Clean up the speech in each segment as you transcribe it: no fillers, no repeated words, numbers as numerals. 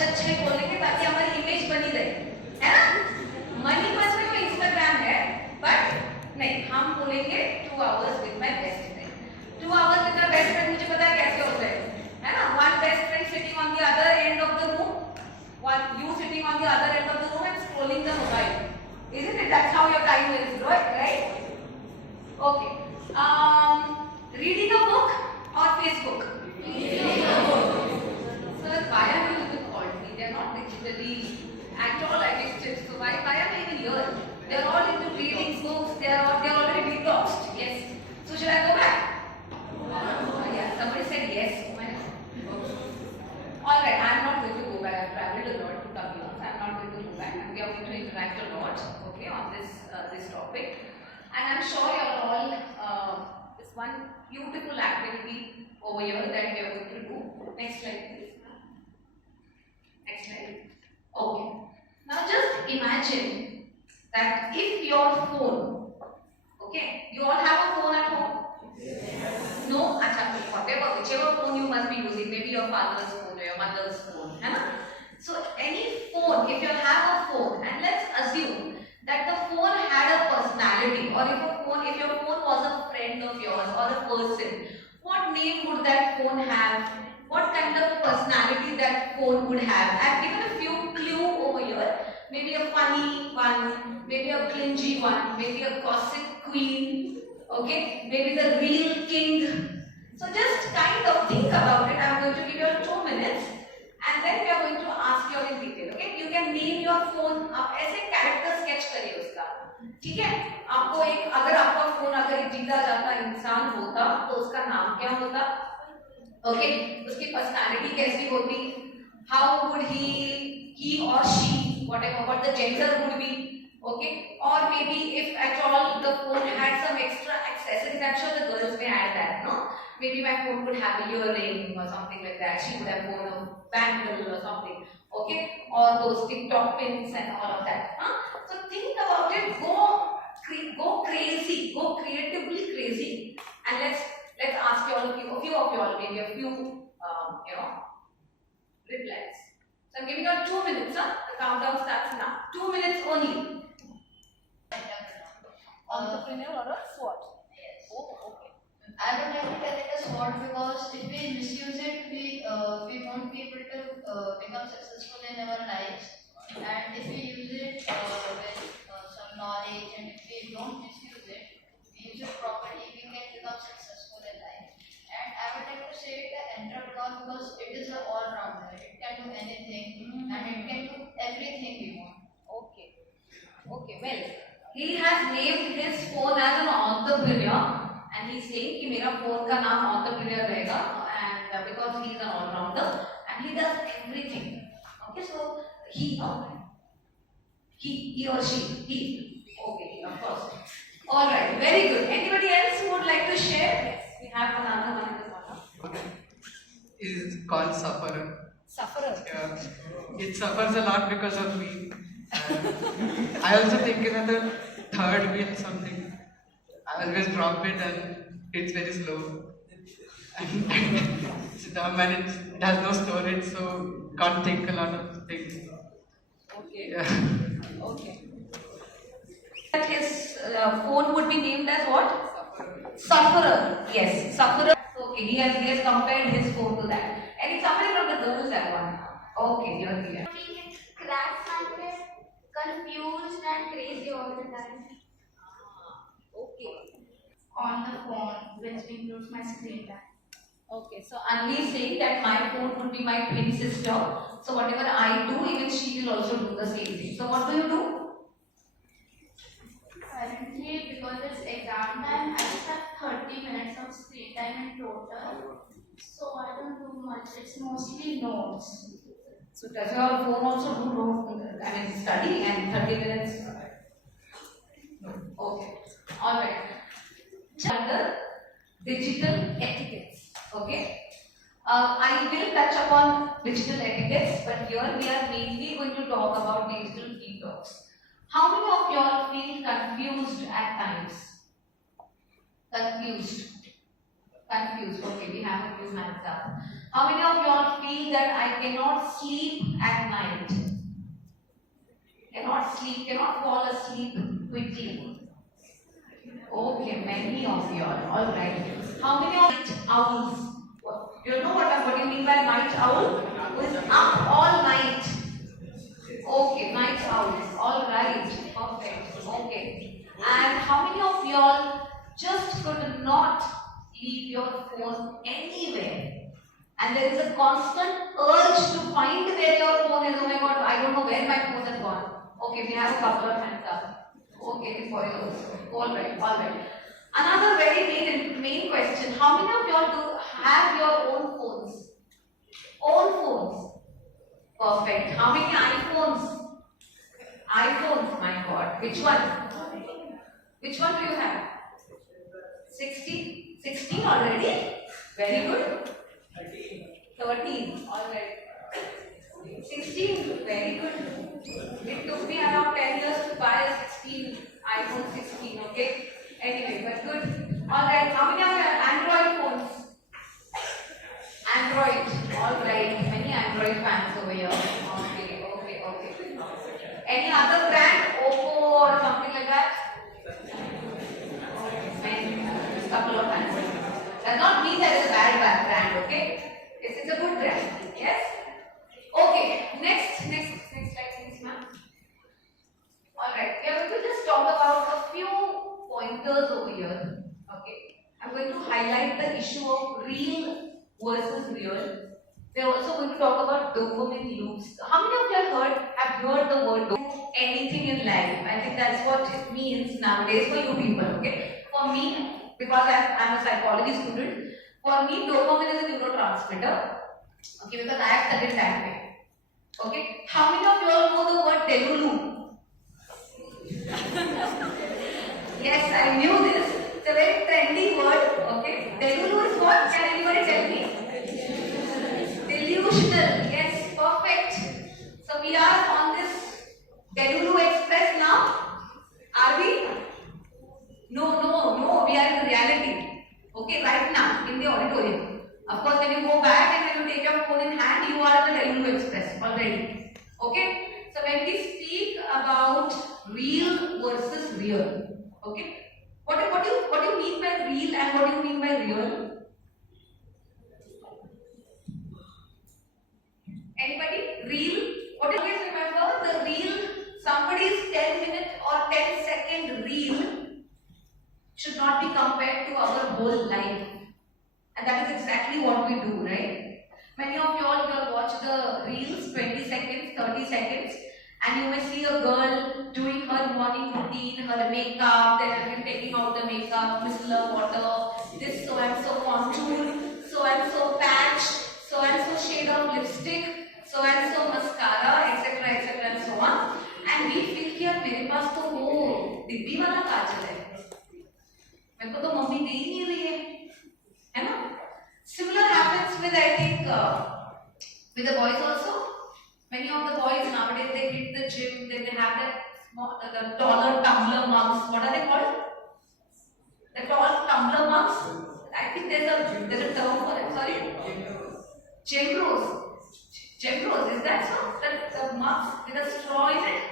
अच्छे खोलेंगे ताकि हमारी इमेज बनी रहे, है ना? मनी बस में इंस्टाग्राम है, बट नहीं, हम बोलेंगे 2 hours with my best friend. 2 hours with my best friend मुझे पता है कैसे होता है ना? One best friend sitting on the other end of the room, you sitting on the other end of the room and scrolling the mobile. Isn't it? That's how your time is, right? Okay. Reading a book or Facebook? Reading a book. Sir, why are you even called me? They are not digitally at all addicted. So why am I even here? They are all into reading books. They are already detoxed. Yes. So should I go back? Yeah. Somebody said yes. Oh my God. All right. I am not going to go back. I have traveled a lot to Tamil. So I am not going to go back. And we are going to interact a lot. Okay, on this topic. And I'm sure you're all this one beautiful activity over here that we are going to do. Next slide, please. Next slide. Okay. Now just imagine that if your phone, okay, you all have a phone at home? Yes. No? Whatever, whichever phone you must be using, maybe your father's phone or your mother's phone. So any phone, if you have a phone, and let's assume that the phone had a personality, or if your phone was a friend of yours or a person, what name would that phone have? What kind of personality that phone would have? I've given a few clues over here. Maybe a funny one, maybe a clingy one, maybe a gossip queen, okay? Maybe the real king. So just kind of think about it. I'm going to give you 2 minutes. And then we are going to ask you all in detail, okay? You can name your phone. आप ऐसे character sketch करिए उसका, ठीक है? आपको अगर आपका phone अगर जीता जाता इंसान होता, तो उसका नाम क्या होता? Okay? उसकी personality कैसी होती? How would he or she, whatever, what the gender would be? Okay? Or maybe if at all the phone had some extra accessories, I'm sure the girls may add that, no? Maybe my phone would have a earring or something like that. She would have worn a bangle or something. Okay? Or those TikTok pins and all of that. So think about it. Go crazy. Go creatively crazy. And let's ask you all, a few of you all, maybe a few, replies. So I'm giving you 2 minutes. The countdown starts now. 2 minutes only. Entrepreneur or a SWOT? Yes. Oh, okay. I would like to tell it as SWOT because if we misuse it, we won't be able to become successful in our lives. And if we use it with some knowledge, and if we don't misuse it, we use it properly, we can become successful in life. And I would like to say it an entrepreneur because it is an all-rounder. It can do anything, and it can do everything we want. Okay. Okay. Well, he has named his phone as an entrepreneur. And he's saying कि मेरा phone का नाम entrepreneur रहेगा, and because he's an all-rounder and he does everything. Okay, so he or she, okay, of course. All right, very good. Anybody else who would like to share? Yes, we have another one in the corner. Is called sufferer. Sufferer. Yeah, it suffers a lot because of me. I also think in the third wheel something. I always drop it and it's very slow. It's dumb and it has no storage, so can't think a lot of things. Okay. Yeah. Okay. His phone would be named as what? Sufferer. Yes, sufferer. Okay, he has compared his phone to that. And it's somebody from the girls that one. Okay, you're here. Crash-minded, confused and crazy all the time. Okay. On the phone, which includes my screen time. Okay, so Anvi is saying that my phone would be my twin sister. So whatever I do, even she will also do the same thing. So what do you do? Currently, because it's exam time, I just have 30 minutes of screen time in total. So I don't do much. It's mostly notes. So does your phone also do notes? I mean study and 30 minutes? Okay. Alright. Under digital etiquettes. Okay. I will touch upon digital etiquettes, but here we are mainly going to talk about digital detox. How many of y'all feel confused at times? Confused. Confused. Okay, we have a few hands up. How many of y'all feel that I cannot sleep at night? Cannot sleep, cannot fall asleep quickly. Okay, many of y'all. All right. How many of night owls? You know what do you mean by night owl? Who is up all night? Okay, night owls. All right. Perfect. Okay. And how many of y'all just could not leave your phone anywhere? And there is a constant urge to find where your phone is. Oh my God, I don't know where my phone has gone. Okay, we have a couple of hands up. Okay, for you also. All right, all right. Another very main question. How many of y'all do have your own phones? Own phones. Perfect. How many iPhones? iPhones, my God. Which one? Which one do you have? 16? 16 already? Very good. 13. Alright. 16. Very good. It took me around 10 years to buy a 16, iPhone 16. Okay. Anyway, but good. Alright. How many of you have Android phones? Android. Alright. Many Android fans over here. Okay. Okay. Okay. Any other brand? Oppo or something like that? Many. Couple of hands. Does not mean that it's a bad brand, okay? It's a good brand. Yes? Okay. Next slide, please, ma'am. Alright. We are going to just talk about a few pointers over here. Okay. I'm going to highlight the issue of real versus real. We are also going to talk about dopamine loops. How many of you have heard the word dopamine? Anything in life? I think that's what it means nowadays for you people, okay? For me, because I'm a psychology student, for me dopamine is a neurotransmitter, okay, because I have studied that way. Okay, how many of you all know the word delulu? Yes, I knew this. It's a very trendy word. Okay, delulu is what? Can anybody tell me? Delusional. Yes, perfect. So we are on this delulu express now. Are we? No, we are in reality. Okay, right now in the auditorium. Of course, when you go back and when you take your phone in hand, you are in the Delulu Express already. Okay, so when we speak about real versus real, okay, what do you mean by real and what do you mean by real? Anybody? Real? What always remember the real? Somebody's 10-minute or 10-second reel should not be compared to our whole life. And that is exactly what we do, right? Many of you all watch the reels, 20 seconds, 30 seconds, and you may see a girl doing her morning routine, her makeup, then again taking out the makeup, micellar water, this so and so contour, so and so patch, so and so shade of lipstick, so and so mascara, etc., and so on. And we feel कि यार मेरे पास तो वो डिब्बी वाला काजल है, मेरे को तो मम्मी दे ही नहीं रही है ना? Similar happens with, I think, with the boys also. Many of the boys nowadays, they hit the gym, then they have that small, the taller tumbler mugs. What are they called? The tall tumbler mugs. I think there's a term for it. Sorry, Jembros. Jembros, is that so? The mugs with a straw in it.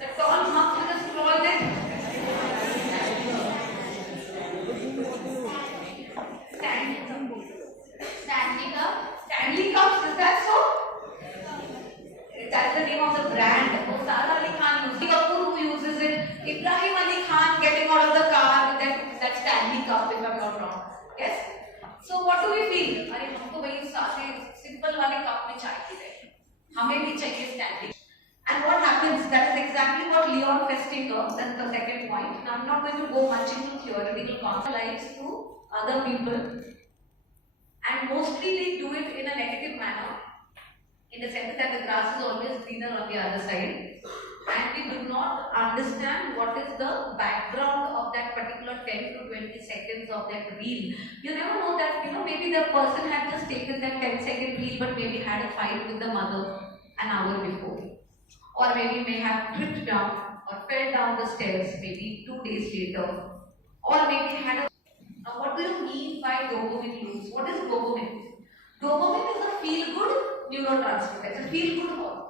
The tall mugs with a straw in it. Stanley cups, is that so? That's the name of the brand. Oh, Sara Ali Khan uses it. Kapoor who uses it. Ibrahim Ali Khan getting out of the car with that Stanley cup, if I'm not wrong. Yes? So what do we feel? अरे हम तो वही साथे simple वाले cup में चाय P रहे हैं. हमें भी चाहिए Stanley. And what happens? That is exactly what Leon Festinger, that's the second point. Now I'm not going to go much into theoretical concepts to other people. And mostly they do it in a negative manner, in the sense that the grass is always greener on the other side, and we do not understand what is the background of that particular 10 to 20 seconds of that reel. You never know that, maybe the person had just taken that 10-second reel but maybe had a fight with the mother an hour before, or maybe may have tripped down or fell down the stairs maybe 2 days later, or maybe had Now, what do you mean by dopamine loops? What is dopamine? Dopamine is a feel-good neurotransmitter. It's a feel-good hormone.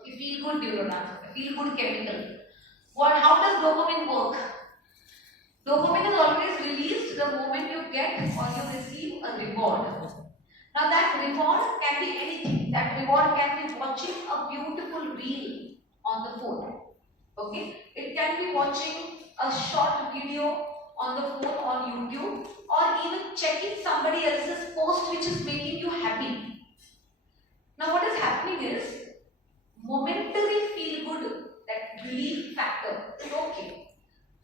Okay, feel-good neurotransmitter, feel-good chemical. How does dopamine work? Dopamine is always released the moment you get or you receive a reward. Now that reward can be anything. That reward can be watching a beautiful reel on the phone. Okay? It can be watching a short video on the phone on YouTube, or even checking somebody else's post which is making you happy. Now what is happening is momentary feel good, that relief factor is okay.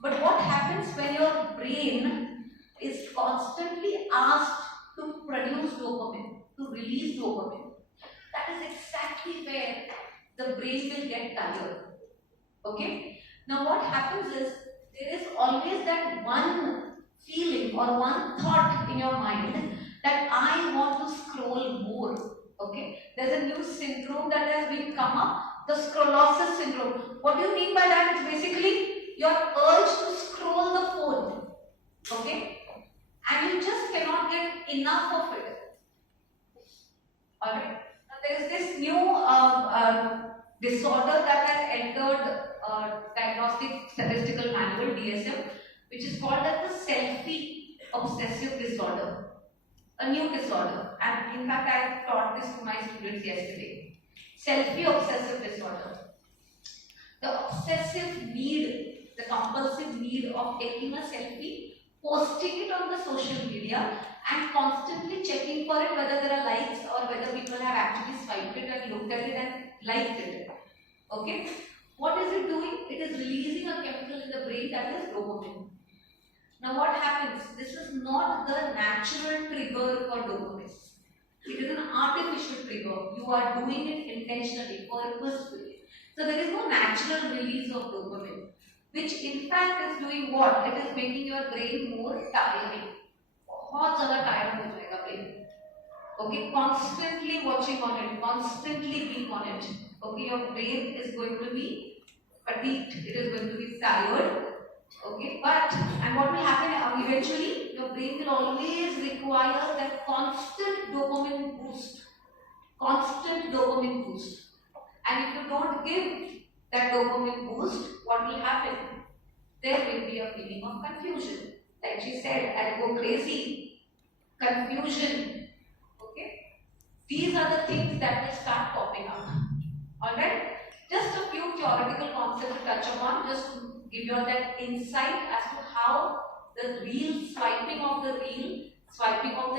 But what happens when your brain is constantly asked to produce dopamine, to release dopamine? That is exactly where the brain will get tired. Okay? Now what happens is, there is always that one feeling or one thought in your mind that I want to scroll more. Okay? There's a new syndrome that has been come up, the scrollosis syndrome. What do you mean by that? It's basically your urge to scroll the phone. Okay? And you just cannot get enough of it. Alright? Now there is this new disorder that has entered Diagnostic Statistical Manual DSM, which is called as the selfie obsessive disorder. A new disorder, and in fact I taught this to my students yesterday. Selfie obsessive disorder. The obsessive need, the compulsive need of taking a selfie, posting it on the social media, and constantly checking for it whether there are likes or whether people have actually swiped it and looked at it and liked it. Okay? What is it doing? It is releasing a chemical in the brain that is dopamine. Now what happens? This is not the natural trigger for dopamine. It is an artificial trigger. You are doing it intentionally, purposefully. So there is no natural release of dopamine, which in fact is doing what? It is making your brain more tiring. बहुत ज़्यादा tired हो जाएगा brain. Okay, constantly watching on it, constantly being on it. Okay, your brain is going to be fatigued, it is going to be tired. Okay, and what will happen eventually? Your brain will always require that constant dopamine boost. Constant dopamine boost. And if you don't give that dopamine boost, what will happen? There will be a feeling of confusion. Like she said, I'll go crazy. Confusion. Okay? These are the things that will start popping up. Alright? Just a few theoretical concepts to touch upon, just to give you all that insight as to how the swiping of the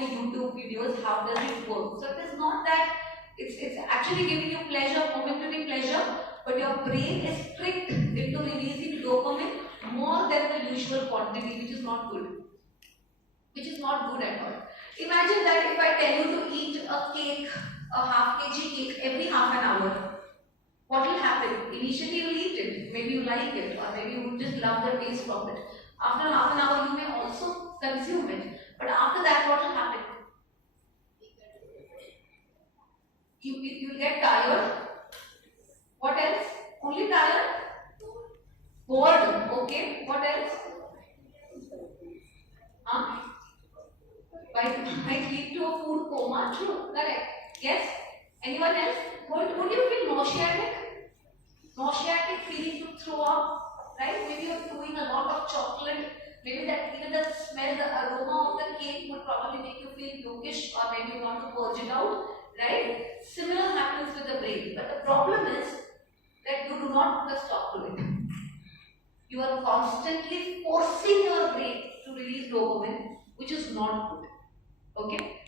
YouTube videos, how does it work. So it is not that it's actually giving you pleasure, momentary pleasure, but your brain is tricked into releasing dopamine more than the usual quantity, which is not good. Which is not good at all. Imagine that if I tell you to eat a cake, a half kg cake every half an hour. What will happen? Initially you will eat it, maybe you like it, or maybe you just love the taste of it. After half an hour you may also consume it. But after that, what will happen? You will get tired. What else? Only tired? Bored. Okay. What else? Might lead to a food coma. True. Correct. Yes? Anyone else? Would you feel nauseatic? Nauseatic feeling to throw up, right? Maybe you're doing a lot of chocolate. Maybe that even the smell, the aroma of the cake would probably make you feel yolkish, or maybe you want to purge it out, right? Similar happens with the brain. But the problem is that you do not put a stop to it. You are constantly forcing your brain to release dopamine, which is not good. Okay?